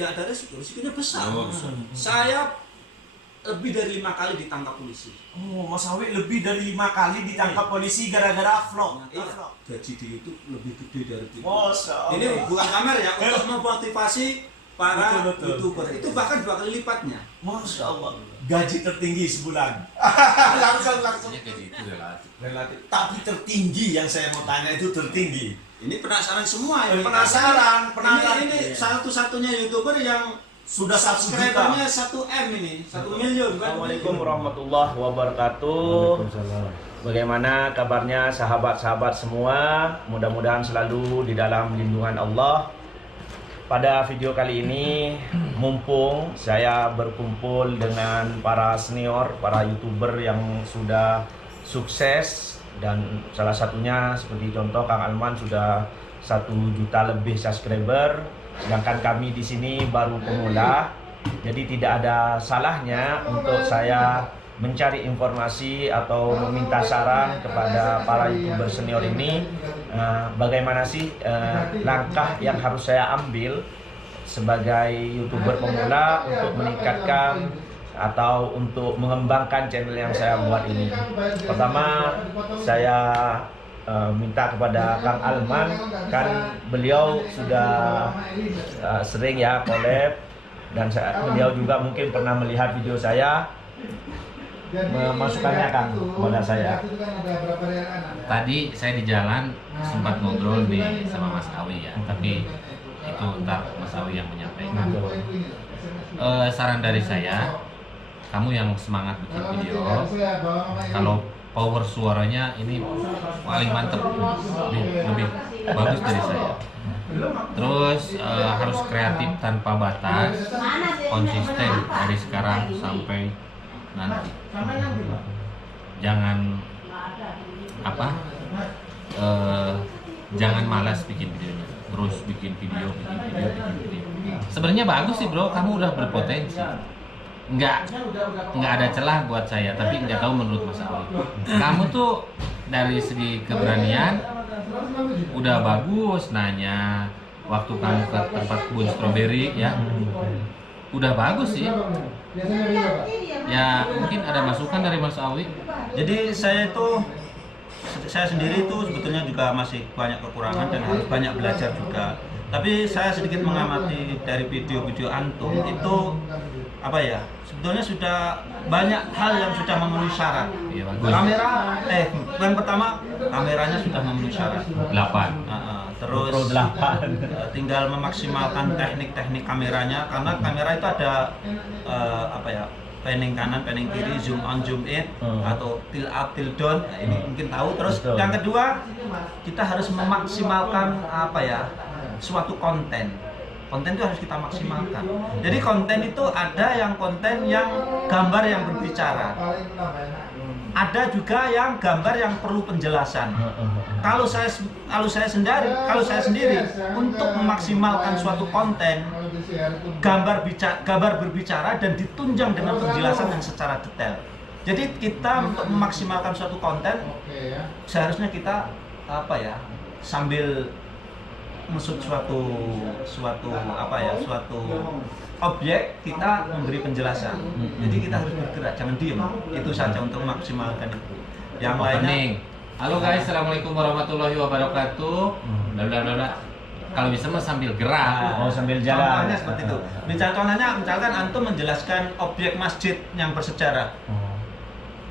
Tidak ada risikonya besar. Oh, besar. Saya lebih dari 5 kali ditangkap polisi. Oh, Mas Awi lebih dari 5 kali ditangkap polisi gara-gara vlog. Iya, gaji di YouTube lebih gede dari itu. Masya Allah. Ini bukan kamera ya, untuk memotivasi para Betul. YouTuber. Itu bahkan 2 kali lipatnya. Masya Allah. Gaji tertinggi sebulan. langsung. Ini gaji itu Relatif. Tapi tertinggi yang saya mau tanya itu tertinggi. Ini penasaran semua ya. Penasaran. Ini satu-satunya YouTuber yang Sudah 1 juta. subscribernya 1M ini, 1 miliar kan. Assalamualaikum warahmatullahi wabarakatuh. Bagaimana kabarnya sahabat-sahabat semua? Mudah-mudahan selalu di dalam lindungan Allah. Pada video kali ini, mumpung saya berkumpul dengan para senior, para YouTuber yang sudah sukses, dan salah satunya seperti contoh Kang Alman sudah 1 juta lebih subscriber, sedangkan kami di sini baru pemula. Jadi tidak ada salahnya untuk saya mencari informasi atau meminta saran kepada para YouTuber senior ini, bagaimana sih langkah yang harus saya ambil sebagai YouTuber pemula untuk meningkatkan atau untuk mengembangkan channel yang saya buat ini. Pertama, saya minta kepada Kang Alman, kan beliau sudah sering ya collab, dan beliau juga mungkin pernah melihat video saya, memasukkannya Kang kepada saya. Tadi saya di jalan sempat ngobrol nih sama Mas Awi ya, tapi itu ntar Mas Awi yang menyampaikan. Saran dari saya, kamu yang semangat bikin video, kalau power suaranya ini paling mantep, lebih bagus dari saya. Terus harus kreatif tanpa batas, konsisten dari sekarang sampai nanti. Jangan jangan malas bikin videonya, terus bikin video. Sebenarnya bagus sih bro, kamu udah berpotensi. Nggak ada celah buat saya, tapi nggak tahu menurut Mas Awi. Kamu tuh dari segi keberanian udah bagus, nanya waktu kamu ke tempat kebun stroberi ya, udah bagus sih. Ya mungkin ada masukan dari Mas Awi. Jadi saya sendiri itu sebetulnya juga masih banyak kekurangan dan harus banyak belajar juga. Tapi saya sedikit mengamati dari video-video antum itu sebetulnya sudah banyak hal yang sudah memenuhi syarat. Iya, bagus. Yang pertama kameranya sudah memenuhi syarat 8. Terus Pro 8. Tinggal memaksimalkan teknik-teknik kameranya, karena kamera itu ada panning kanan, panning kiri, zoom on, zoom in, atau tilt up, tilt down. Ini mungkin tahu. Terus Betul. yang kedua, kita harus memaksimalkan suatu konten. Konten itu harus kita maksimalkan. Jadi konten itu ada yang konten yang gambar yang berbicara. Ada juga yang gambar yang perlu penjelasan. Kalau saya sendiri untuk memaksimalkan suatu konten, gambar berbicara dan ditunjang dengan penjelasan yang secara detail. Jadi kita untuk memaksimalkan suatu konten, seharusnya kita sambil masuk suatu objek, kita memberi penjelasan. Jadi kita harus bergerak, jangan diem. Itu saja untuk memaksimalkan itu. Yang lainnya. Halo guys, assalamualaikum warahmatullahi wabarakatuh. Kalau bisa mah sambil gerak. Sambil jalan. Contohnya seperti itu. Misalkan antum menjelaskan objek masjid yang bersejarah.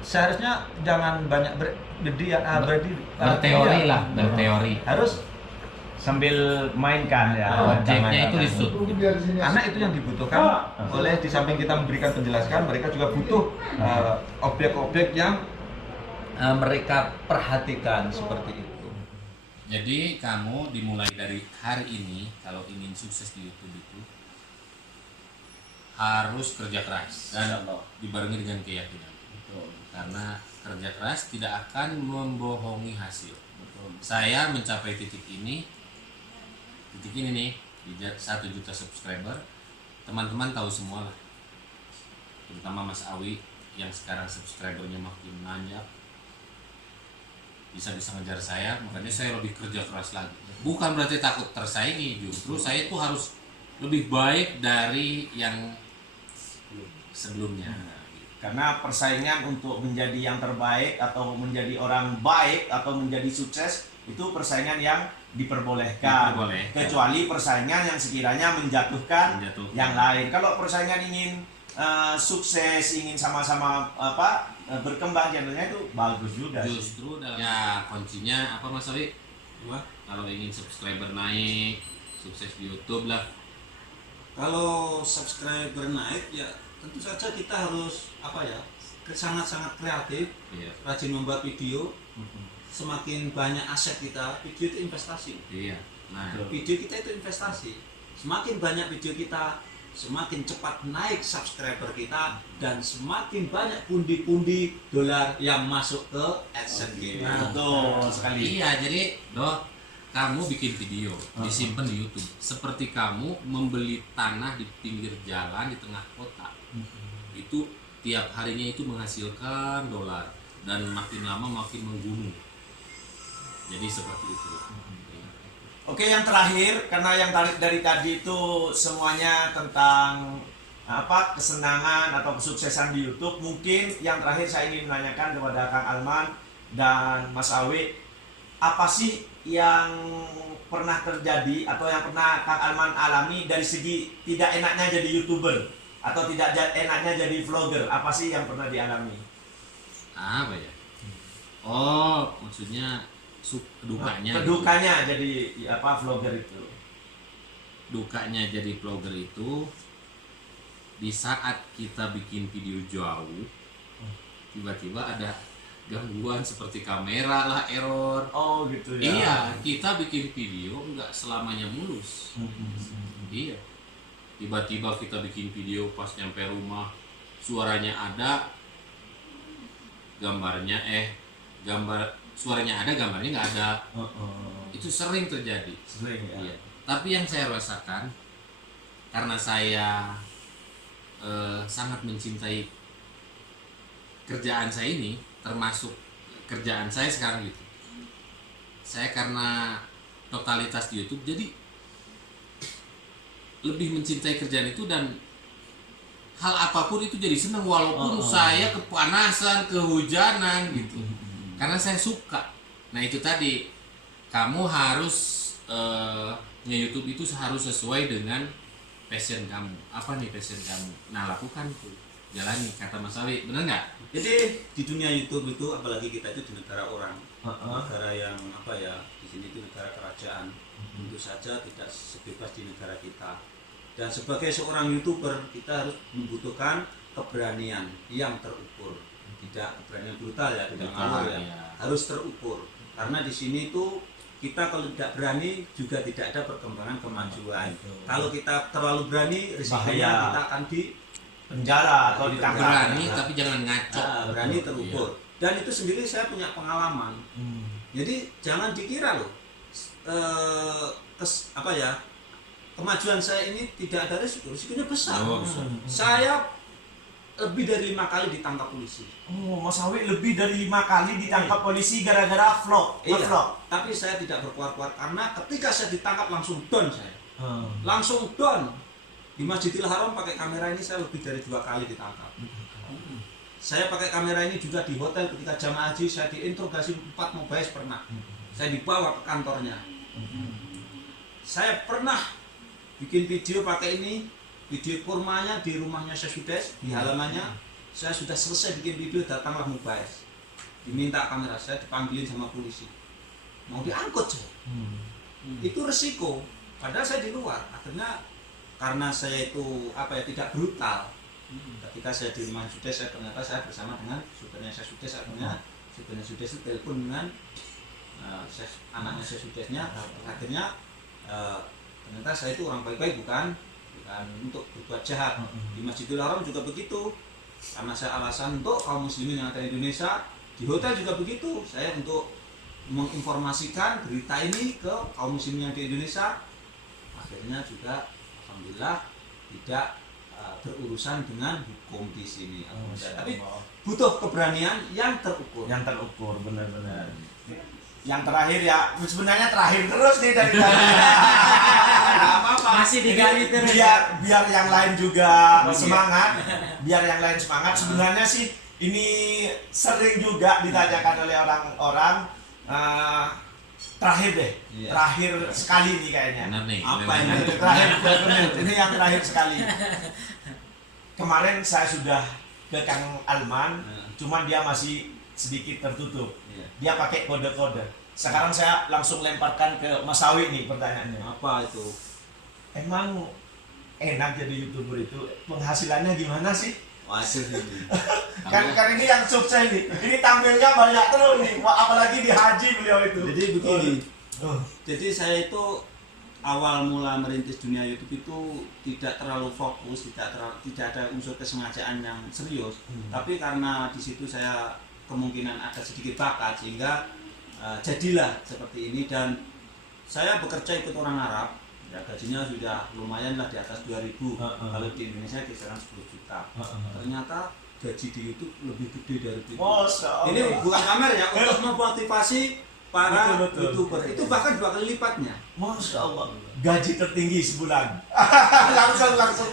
Seharusnya jangan banyak berteori. Harus Sambil mainkan ya. Objeknya itu disut. Karena itu yang dibutuhkan oleh, di samping kita memberikan penjelasan, mereka juga butuh objek-objek yang mereka perhatikan seperti itu. Jadi kamu dimulai dari hari ini, kalau ingin sukses di YouTube itu harus kerja keras dan dibarengi dengan keyakinan. Karena kerja keras tidak akan membohongi hasil. Saya mencapai titik ini nih di 1 juta subscriber, teman-teman tahu semua lah, terutama Mas Awi yang sekarang subscribernya makin banyak, bisa ngejar saya, makanya saya lebih kerja keras lagi. Bukan berarti takut tersaingi, justru saya tuh harus lebih baik dari yang sebelumnya. Karena persaingan untuk menjadi yang terbaik atau menjadi orang baik atau menjadi sukses itu persaingan yang diperbolehkan. Kecuali persaingan yang sekiranya menjatuhkan yang lain. Kalau persaingan ingin sukses, ingin sama-sama berkembang channelnya itu bagus juga. Justru ya kuncinya apa Mas Awi? Kalau ingin subscriber naik, sukses di YouTube lah. Kalau subscriber naik ya tentu saja kita harus sangat-sangat kreatif, Iya. rajin membuat video. Semakin banyak aset kita, video itu investasi. Iya. Nah, Video kita itu investasi. Semakin banyak video kita, semakin cepat naik subscriber kita, dan semakin banyak pundi-pundi dolar yang masuk ke AdSense kita. Betul sekali. iya, jadi kamu bikin video, disimpan di YouTube. Seperti kamu membeli tanah di pinggir jalan di tengah kota. Itu tiap harinya itu menghasilkan dolar dan makin lama makin menggunung. Jadi seperti itu. Oke, yang terakhir, karena yang dari tadi itu semuanya tentang kesenangan atau kesuksesan di YouTube. Mungkin yang terakhir saya ingin menanyakan kepada Kang Alman dan Mas Awi, apa sih yang pernah terjadi atau yang pernah Kang Alman alami dari segi tidak enaknya jadi YouTuber atau tidak enaknya jadi vlogger? Apa sih yang pernah dialami? Apa ya? Oh, maksudnya dukanya. Kedukanya jadi vlogger itu. Dukanya jadi vlogger itu di saat kita bikin video jauh, tiba-tiba ada gangguan seperti kamera lah, error. Oh gitu ya. Iya, kita bikin video nggak selamanya mulus. Iya. Tiba-tiba kita bikin video pas nyampe rumah, suaranya ada, suaranya ada, gambarnya nggak ada. Itu sering terjadi. Sering ya. Iya. Tapi yang saya rasakan, karena saya sangat mencintai kerjaan saya ini, termasuk kerjaan saya sekarang gitu. Saya karena totalitas di YouTube, jadi lebih mencintai kerjaan itu, dan hal apapun itu jadi senang walaupun saya kepanasan, kehujanan gitu. Karena saya suka. Nah itu tadi, kamu harus nge-YouTube itu harus sesuai dengan passion kamu. Apa nih passion kamu? Nah lakukan tuh, jalani, kata Mas Awi, bener nggak? Jadi di dunia YouTube itu, apalagi kita itu di negara orang, negara yang di sini itu negara kerajaan. Tentu saja tidak sebebas di negara kita. Dan sebagai seorang YouTuber, kita harus membutuhkan keberanian yang terukur. Tidak keberanian brutal ya, tidak ngawur ya. Iya. Harus terukur. Karena di sini itu kita kalau tidak berani juga tidak ada perkembangan kemajuan. Kalau kita terlalu berani, risikonya Bahaya. kita akan di Penjara atau ditangkap. Berani tapi jangan ngaco. berani terukur. Dan itu sendiri saya punya pengalaman. Jadi jangan dikira loh kemajuan saya ini tidak ada risiko. Risikonya besar. Saya lebih dari 5 kali ditangkap polisi. Oh, Mas Awi lebih dari 5 kali ditangkap polisi gara-gara vlog. Iya. Vlog. Tapi saya tidak berkuar-kuar karena ketika saya ditangkap langsung down saya. Langsung down. Di Masjidil Haram pakai kamera ini saya lebih dari 2 kali ditangkap. Saya pakai kamera ini juga di hotel ketika jamaah haji, saya diinterogasi 4 mubais pernah. Saya dibawa ke kantornya. Saya pernah bikin video pakai ini, video kurmanya di rumahnya Syekh Sudes, di halamannya. Saya sudah selesai bikin video, datanglah mubais. Diminta kamera, saya dipanggilin sama polisi. Mau diangkut saya. Itu resiko. Padahal saya di luar. Akhirnya karena saya itu tidak brutal. Ketika saya di rumah Sudes, ternyata saya bersama dengan supirnya Syekh Sudes. Akhirnya supirnya Sudes itu telepon dengan anaknya Syekh Sudesnya. Akhirnya ternyata saya itu orang baik-baik, bukan untuk berbuat jahat. Di Masjidil Haram juga begitu, karena saya alasan untuk kaum muslimin yang ada di Indonesia. Di hotel juga begitu, saya untuk menginformasikan berita ini ke kaum muslimin yang di Indonesia. Akhirnya juga alhamdulillah tidak berurusan dengan hukum di sini. Tapi butuh keberanian yang terukur. Yang terukur, benar-benar. Yang terakhir ya, sebenarnya terakhir terus nih dari tadi. Masih digali terus. Biar yang lain juga Oh, iya. semangat. Biar yang lain semangat. Sebenarnya sih ini sering juga ditanyakan oleh orang-orang. Terakhir deh, Iya. terakhir sekali nih kayaknya. Benar nih. Apa benar. ini? Terakhir, ini yang terakhir sekali. Kemarin saya sudah ke Kang Alman, cuman dia masih sedikit tertutup. Iya. Dia pakai kode-kode. Sekarang saya langsung lemparkan ke Mas Awi nih pertanyaannya. Apa itu? Emang enak jadi YouTuber itu? Penghasilannya gimana sih? Waduh ini. Kan ini yang sukses nih. Ini tampilnya banyak terus nih. Wah, apalagi di haji beliau itu. Jadi begini. Oh. Jadi saya itu awal mula merintis dunia YouTube itu tidak terlalu fokus, tidak ada unsur kesengajaan yang serius. Tapi karena di situ saya kemungkinan ada sedikit bakat sehingga jadilah seperti ini, dan saya bekerja ikut orang Arab. Ya, gajinya sudah lumayan lah, di atas 2.000. Kalau di Indonesia kisaran 10 juta. Ternyata gaji di YouTube lebih gede dari itu. Masya Allah. Ini bukan pamer ya, untuk memotivasi para Betul. YouTuber. Itu bahkan 2 kali lipatnya. Masya Allah. Gaji tertinggi sebulan. langsung.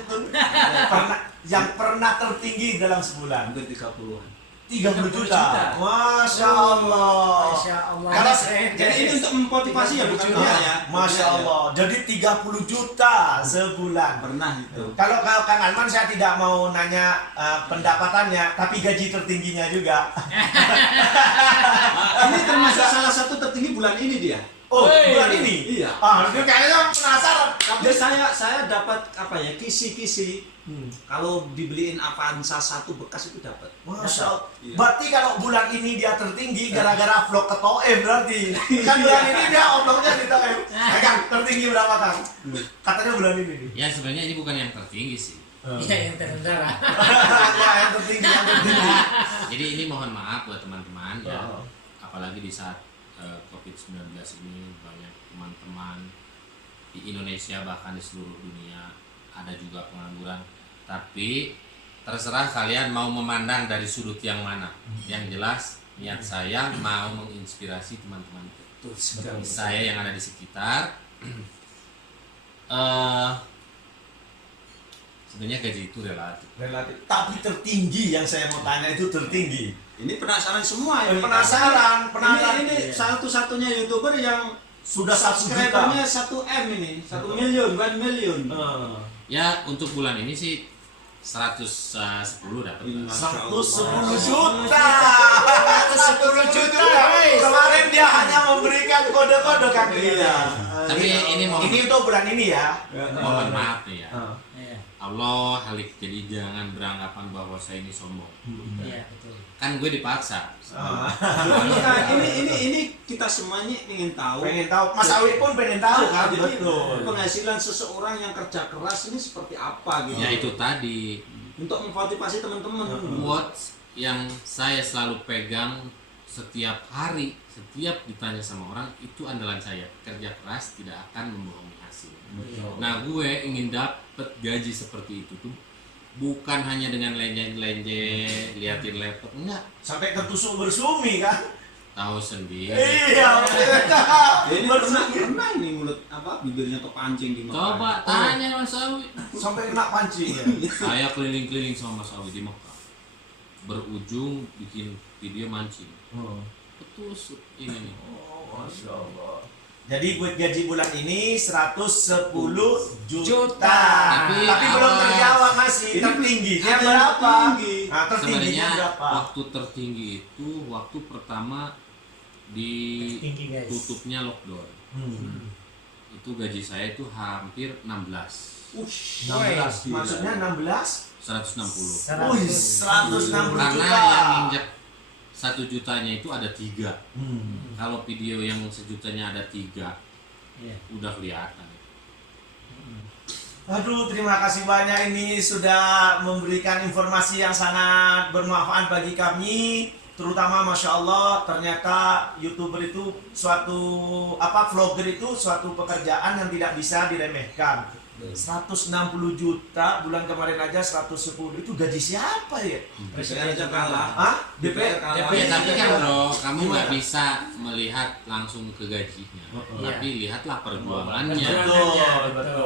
Yang pernah tertinggi dalam sebulan. Hampir 30-an. 30 juta. Masya Allah. Masya Allah. Karena Jadi ini untuk memotivasi ya, bukan Juta. dunia ya. Masya Allah. Jadi 30 juta sebulan. Pernah itu. Kalau Kang Alman saya tidak mau nanya pendapatannya, tapi gaji tertingginya juga. Ini termasuk salah satu tertinggi bulan ini dia. Oh, Wey. bulan ini? Iya. Dia kayaknya penasaran. Tapi saya dapat apa ya, kisi-kisi. Kalau dibeliin Avanza 1 bekas itu dapat. Masya Allah. Iya. Berarti kalau bulan ini dia tertinggi gara-gara vlog ke Toem berarti. Kan bulan ini dia vlognya di Toem. Kang, tertinggi berapa Kang? Katanya bulan ini nih. Ya sebenarnya ini bukan yang tertinggi sih. Iya, yang tertentara. Ya, yang tertinggi, yang tertinggi. Jadi ini mohon maaf buat teman-teman ya. Oh. Apalagi di saat COVID-19 ini banyak teman-teman di Indonesia bahkan di seluruh dunia ada juga pengangguran. Tapi terserah kalian mau memandang dari sudut yang mana. Yang jelas niat saya mau menginspirasi teman-teman saya yang ada di sekitar. Sebenarnya gaji itu relatif. Relatif. Tapi tertinggi yang saya mau tanya itu tertinggi. Ini penasaran semua ya. Penasaran. Ini satu-satunya YouTuber yang Sudah 1 juta. subscribernya 1M ini, 1 million, 1 million. Ya untuk bulan ini sih 110 dapat. 110 juta. 110 juta. Kemarin dia hanya memberikan kode-kode Kang. Iya. Tapi ini mohon Ini untuk bulan ini ya. mohon maaf nih ya. Iya, Allah halik, jadi jangan beranggapan bahwa saya ini sombong. iya betul. Kan gue dipaksa. Nah, ini kita semuanya ingin tahu. Pengen tahu. Mas Awi pun pengen tahu kan. Jadi Betul. penghasilan seseorang yang kerja keras ini seperti apa gitu. Ya itu tadi Untuk memotivasi teman-teman. quotes yang saya selalu pegang setiap hari, setiap ditanya sama orang, itu andalan saya. Kerja keras tidak akan membohongi hasil. Nah gue ingin dapet gaji seperti itu tuh bukan hanya dengan lenje-lenje liatin laptop, enggak, Sampai ketusuk bersumi kan. tahu sendiri. Iya. Ini pernah ini mulut apa bibirnya kepancing di Mekah. Coba tanya Mas Awi. Sampai kena pancing ya. Saya keliling-keliling sama Mas Awi di Mekah, berujung bikin video mancing. Betul ini nih. Masya Allah. Jadi buat gaji bulan ini 110 juta. Tapi belum terjawab masih Ini tertingginya ada yang berapa? tertinggi. Nah, tertingginya Sebenarnya berapa? waktu tertinggi itu waktu pertama Tinggi guys. ditutupnya lockdown. Itu gaji saya itu hampir 16, 16. Maksudnya 16? 160. Wih, 160 Karena juta. yang injak 1 jutanya itu ada 3. Kalau video yang 1 jutanya ada 3, Iya. udah kelihatan. Aduh, terima kasih banyak ini sudah memberikan informasi yang sangat bermanfaat bagi kami. Terutama Masya Allah, ternyata YouTuber itu vlogger itu suatu pekerjaan yang tidak bisa diremehkan. 160 juta, bulan kemarin aja 110. Itu gaji siapa ya? Presiden aja kalah. Hah? DPR kalah. Ya, tapi kan bro, kamu nggak bisa melihat langsung ke gajinya, tapi lihatlah perjuangannya. Betul, betul.